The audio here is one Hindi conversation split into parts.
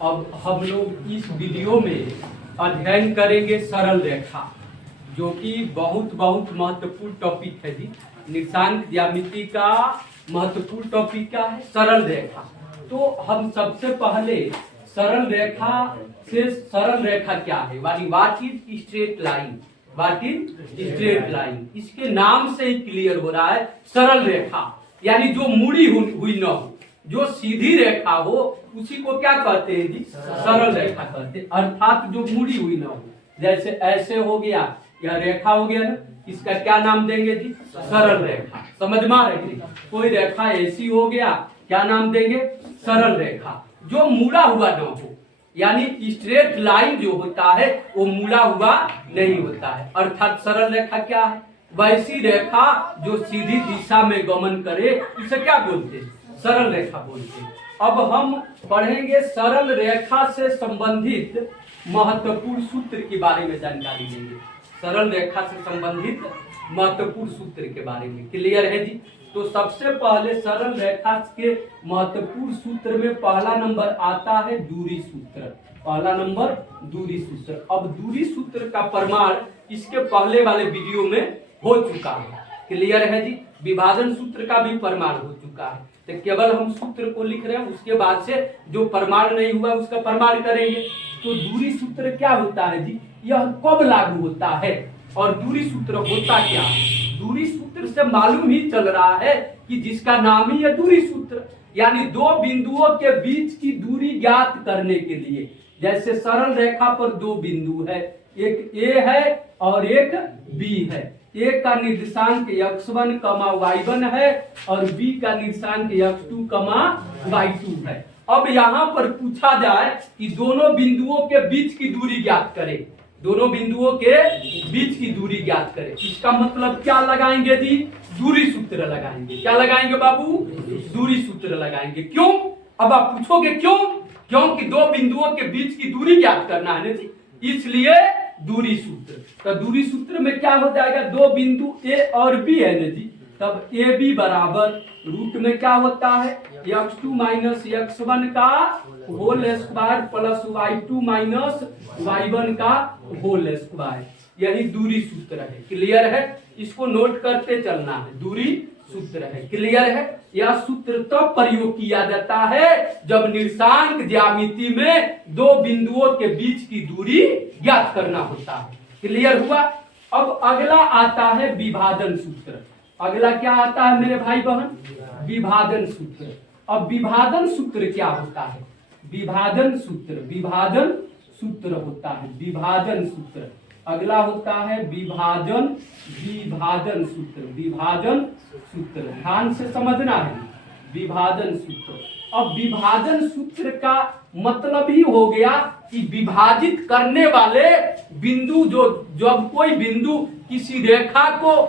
अब हम लोग इस वीडियो में अध्ययन करेंगे सरल रेखा, जो कि बहुत महत्वपूर्ण टॉपिक है जी। निर्देशांक ज्यामिति का महत्वपूर्ण टॉपिक क्या है? सरल रेखा। तो हम सबसे पहले सरल रेखा क्या है, what is straight line, what is straight line. इसके नाम से ही क्लियर हो रहा है सरल रेखा, यानी जो मुड़ी हुई न हो, जो सीधी रेखा हो उसी को क्या कहते हैं जी? सरल रेखा कहते हैं। अर्थात जो मुड़ी हुई न हो, जैसे ऐसे हो गया, यह रेखा हो गया ना, इसका क्या नाम देंगे जी? सरल रेखा। समझ में आ रही है? कोई रेखा ऐसी हो गया, क्या नाम देंगे? सरल रेखा। जो मुड़ा हुआ न हो, यानी स्ट्रेट लाइन जो होता है वो मुड़ा हुआ नहीं होता है, अर्थात सरल रेखा क्या है? वैसी रेखा जो सीधी दिशा में गमन करे, इसे क्या बोलते हैं? सरल रेखा बोलते हैं। अब हम पढ़ेंगे सरल रेखा से संबंधित महत्वपूर्ण सूत्र के बारे में जानकारी लेंगे। सरल रेखा से संबंधित महत्वपूर्ण सूत्र के बारे में क्लियर है जी। तो सबसे पहले सरल रेखा के महत्वपूर्ण सूत्र में पहला नंबर आता है दूरी सूत्र। पहला नंबर दूरी सूत्र। अब दूरी सूत्र का प्रमाण इसके पहले वाले वीडियो में हो चुका है, क्लियर है जी। विभाजन सूत्र का भी प्रमाण हो चुका है, तो केवल हम सूत्र को लिख रहे हैं, उसके बाद से जो प्रमाण नहीं हुआ उसका प्रमाण करेंगे। तो दूरी सूत्र क्या होता है जी? यह कब लागू होता है और दूरी सूत्र होता क्या है? दूरी सूत्र से मालूम ही चल रहा है कि जिसका नाम ही है दूरी सूत्र, यानी दो बिंदुओं के बीच की दूरी ज्ञात करने के लिए। जैसे सरल रेखा पर दो बिंदु है, एक ए है और एक बी है। ए का निर्देशांक x1, y1 है और b का निर्देशांक x2, y2 है। अब यहाँ पर पूछा जाए कि दोनों बिंदुओं के बीच की दूरी ज्ञात करें, दोनों बिंदुओं के बीच की दूरी ज्ञात करें। इसका मतलब क्या लगाएंगे जी? दूरी सूत्र लगाएंगे। क्या लगाएंगे बाबू? दूरी सूत्र लगाएंगे। क्यों? अब आप पूछोगे क्यों? क्योंकि दो बिंदुओं के बीच की दूरी ज्ञात करना है ना जी, इसलिए दूरी सूत्र। तो दूरी सूत्र में क्या हो जाएगा? दो बिंदु ए और बी है ना जी, तब ए बी बराबर रूट में क्या होता है? x2 माइनस x1 का whole square plus y2 minus y1 का होल स्क्वायर। यही दूरी सूत्र है, क्लियर है। इसको नोट करते चलना है, दूरी सूत्र है, क्लियर है। यह सूत्र तब प्रयोग किया जाता है जब निर्देशांक ज्यामिति में दो बिंदुओं के बीच की दूरी ज्ञात करना होता है, क्लियर हुआ। अब अगला आता है विभाजन सूत्र। अगला क्या आता है मेरे भाई बहन? विभाजन सूत्र। अब विभाजन सूत्र क्या होता है? विभाजन सूत्र होता है विभाजन सूत्र। अगला होता है विभाजन सूत्र। ध्यान से समझना है, विभाजन सूत्र। अब विभाजन सूत्र का मतलब ही हो गया कि विभाजित करने वाले बिंदु, जो जब कोई बिंदु किसी रेखा को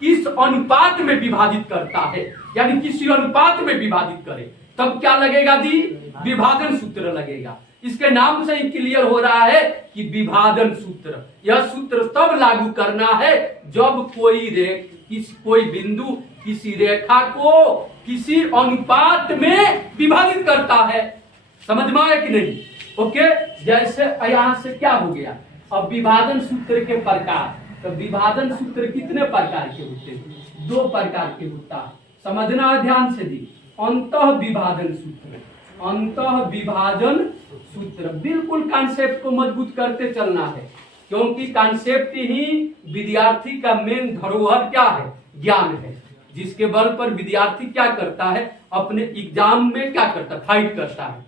किस अनुपात में विभाजित करता है, यानी किसी अनुपात में विभाजित करे, तब क्या लगेगा जी? विभाजन सूत्र लगेगा। इसके नाम से ही क्लियर हो रहा है कि विभाजन सूत्र। यह सूत्र तब लागू करना है जब कोई बिंदु किसी रेखा को किसी अनुपात में विभाजित करता है। समझ में आया कि नहीं? ओके। जैसे यहाँ से क्या हो गया? अब विभाजन सूत्र के प्रकार, तो विभाजन सूत्र कितने प्रकार के होते हैं? दो प्रकार के होता है, समझना है ध्यान से जी। अंतः विभाजन सूत्र, अंतः विभाजन सूत्र। बिल्कुल कॉन्सेप्ट को मजबूत करते चलना है, क्योंकि कॉन्सेप्ट ही विद्यार्थी का मेन धरोहर क्या है? ज्ञान है, जिसके बल पर विद्यार्थी क्या करता है? अपने एग्जाम में क्या करता है? फाइट करता है।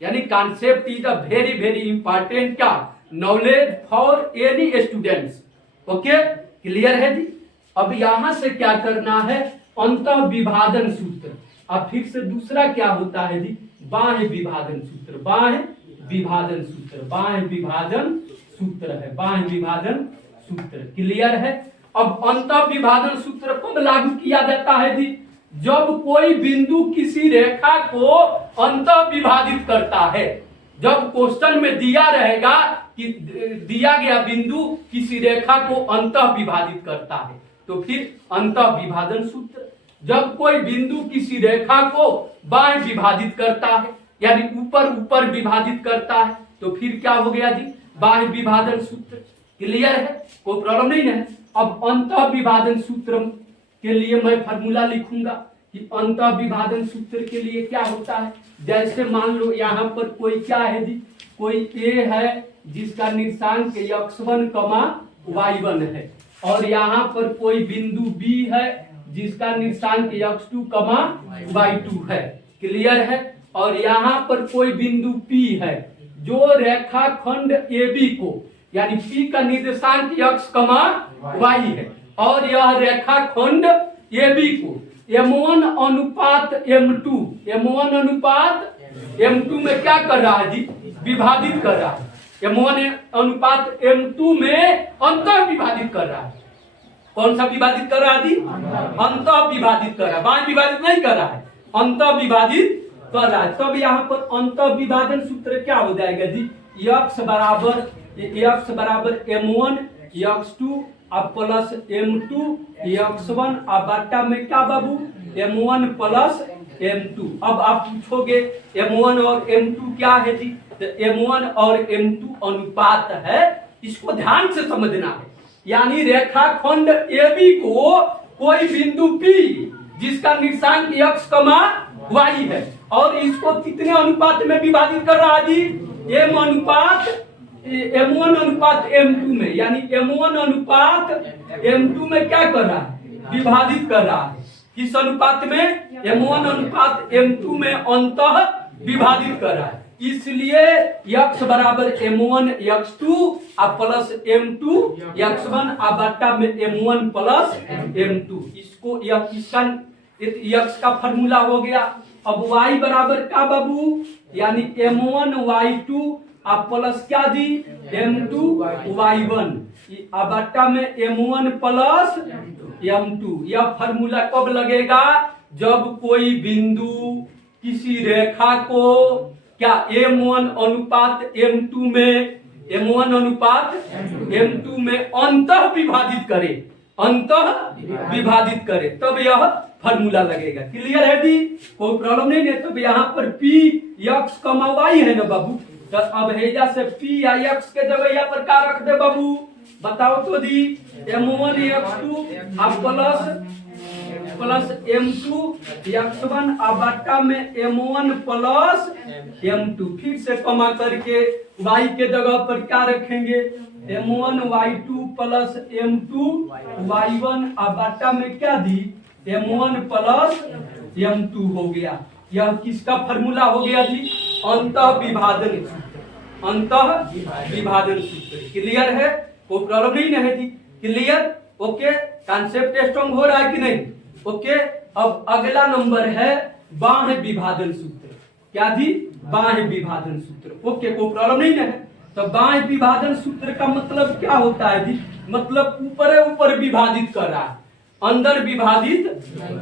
यानी concept is a very important क्या? Knowledge for any students. Okay, clear है जी। अब यहां से क्या करना है? अंतः विभाजन सूत्र। अब फिर से दूसरा क्या होता है जी? बाह्य विभाजन सूत्र। बाह्य विभाजन सूत्र है, बाह्य विभाजन सूत्र, क्लियर है। अब अंतः विभाजन सूत्र कब लागू किया जाता है जी? जब कोई बिंदु किसी रेखा को अंतः विभाजित करता है। जब क्वेश्चन में दिया रहेगा कि दिया गया बिंदु किसी रेखा को अंतः विभाजित करता है, तो फिर अंतः विभाजन सूत्र। जब कोई बिंदु किसी रेखा को बाह्य विभाजित करता है, यानी ऊपर ऊपर विभाजित करता है, तो फिर क्या हो गया जी, बाह्य विभाजन सूत्र। क्लियर है, कोई प्रॉब्लम नहीं है। अब अंतः विभाजन सूत्र के लिए मैं फॉर्मूला लिखूंगा कि अंतः विभाजन सूत्र के लिए क्या होता है। जैसे मान लो यहाँ पर कोई क्या है जी, कोई ए है जिसका निर्देशांक x1, y1 है, और यहाँ पर कोई बिंदु बी है जिसका निर्देशांक x2, y2 है। क्लियर है। और यहाँ पर कोई बिंदु P है जो रेखाखंड AB को, यानी P का निर्देशांक x, y है, और यह रेखाखंड AB को M1 अनुपात M2 में क्या कर रहा है जी, विभाजित कर रहा है। M1 अनुपात M2 में अंतः विभाजित कर रहा है। कौन सा विभाजित कर रहा है जी, अंतः विभाजित कर रहा है, बाह्य विभाजित नहीं कर रहा है, अंतः विभाजित कर रहा है। तब यहाँ पर अंतः विभाजन सूत्र क्या हो जाएगा जी, x बराबर M1 x2 अब प्लस M2 x1 अब बट्टा में क्या बाबू, M1 प्लस M2। अब आप पूछोगे M1 और M2 क्या है जी, तो M1 और M2 अनुपात है, इसको ध्यान से समझना है। यानी रेखाखंड AB को कोई बिंदु P जिसका निर्देशांक x, y है, और इसको कितने अनुपात में विभाजित कर रहा है जी, M1 अनुपात M2 में, यानी M1 अनुपात M2 में क्या कर रहा है, विभाजित कर रहा है। किस अनुपात में, M1 अनुपात M2 में अंतः विभाजित कर रहा है। इसलिए x बराबर M1 x2 अब प्लस M2 x1 अब बट्टा में M1 प्लस M2। इसको x का फॉर्मूला हो गया। अब y बराबर क्या बाबू, यानी M1 y2 अब प्लस क्या जी, M2 y1 अब बट्टा में M1 प्लस M2। यह फॉर्मूला कब लगेगा, जब कोई बिंदु किसी रेखा को क्या M1 अनुपात M2 में, M1 अनुपात M2 में अंतः विभाजित करे, अंतः विभाजित करे, तब यह फॉर्मूला लगेगा। क्लियर है जी, कोई प्रॉब्लम नहीं है। तब यहाँ पर P x, y है ना बाबू, तो अब हेजा से P या x के जगह यहाँ पर क्या रख दे बाबू, बताओ तो जी, M1 x2 अब प्लस M2 x1 अब बट्टा में M1 प्लस M2। फिर से कमा करके y के जगह पर क्या रखेंगे, M1 y2 plus M2 y1 अब बट्टा में क्या दी, M1 प्लस M2 हो गया। यह किसका फॉर्मूला हो गया जी, अंतः विभाजन सूत्र, अंतः विभाजन सूत्र। क्लियर है, कोई प्रॉब्लम नहीं है जी, क्लियर, ओके। कॉन्सेप्ट स्ट्रॉन्ग हो रहा है कि नहीं, ओके। अब अगला नंबर है बाह्य विभाजन सूत्र। क्या जी, बाह्य विभाजन सूत्र, ओके, कोई प्रॉब्लम नहीं है। तो बाह्य विभाजन सूत्र का मतलब क्या होता है जी, मतलब ऊपर ऊपर विभाजित कर रहा है, अंदर विभाजित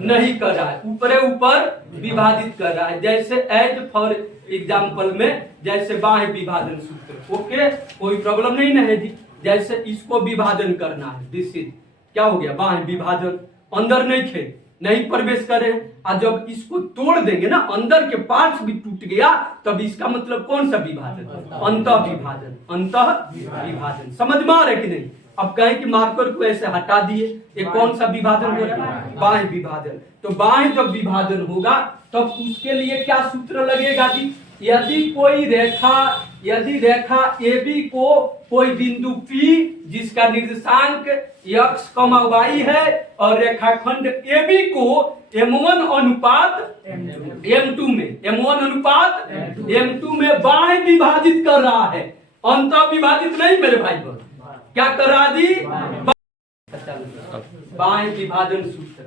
नहीं कर रहा है, ऊपर ऊपर विभाजित कर रहा है। जैसे एज फॉर एग्जाम्पल में जैसे बाह्य विभाजन सूत्र, ओके, कोई प्रॉब्लम नहीं है जी। जैसे इसको विभाजन करना है, दिस इज क्या हो गया, बाह्य विभाजन, अंदर नहीं प्रवेश करे। और जब इसको तोड़ देंगे ना, अंदर के पार्ट्स भी टूट गया, तब इसका मतलब कौन सा विभाजन, अंतः विभाजन, अंतः विभाजन। समझ में आ रहा है कि नहीं। अब कहें कि मार्कर को ऐसे हटा दिए, ये कौन सा विभाजन हो रहा है, बाह्य विभाजन। तो बाह्य जब विभाजन होगा तब उसके लिए क्या सूत्र लगेगा जी, यदि रेखा AB को कोई बिंदु P जिसका निर्देशांक x, y है, और रेखाखंड AB को M1 अनुपात M2 में बाह्य विभाजित कर रहा है, अंतः विभाजित नहीं मेरे भाई बहन। क्या कर रहा जी, बाह्य विभाजन सूत्र।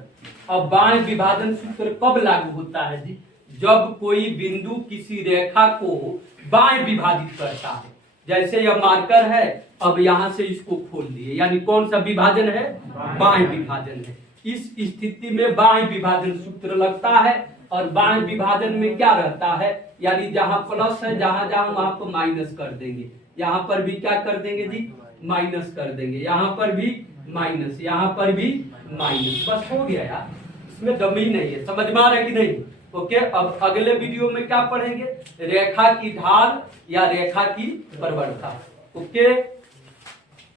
अब बाह्य विभाजन सूत्र कब लागू होता है जी, जब कोई बिंदु किसी रेखा को बाह्य विभाजित करता है। जैसे यह मार्कर है, अब यहाँ से इसको खोल दिए, यानी कौन सा विभाजन है, बाह्य विभाजन है। इस स्थिति में बाह्य विभाजन सूत्र लगता है। और बाह्य विभाजन में क्या रहता है, यानी जहाँ प्लस है जहाँ वहां पर माइनस कर देंगे, यहाँ पर भी क्या कर देंगे जी, माइनस कर देंगे, यहाँ पर भी माइनस, यहाँ पर भी माइनस, बस हो गया यार, इसमें दम ही नहीं है। समझ में आ रहा है कि नहीं, ओके, अब अगले वीडियो में क्या पढ़ेंगे, रेखा की ढाल या रेखा की प्रवणता। ओके।